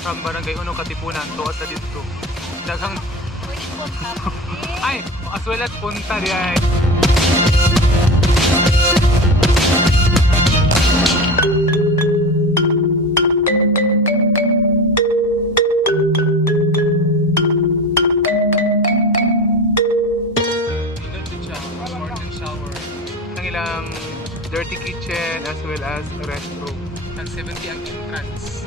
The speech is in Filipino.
from Barangay Uno, Katipunan, tuwas sa dito. Daghang ay, as well as punta diyan. Important shower. Ang ilang dirty kitchen as well as restroom. Tag 70 ang entrance.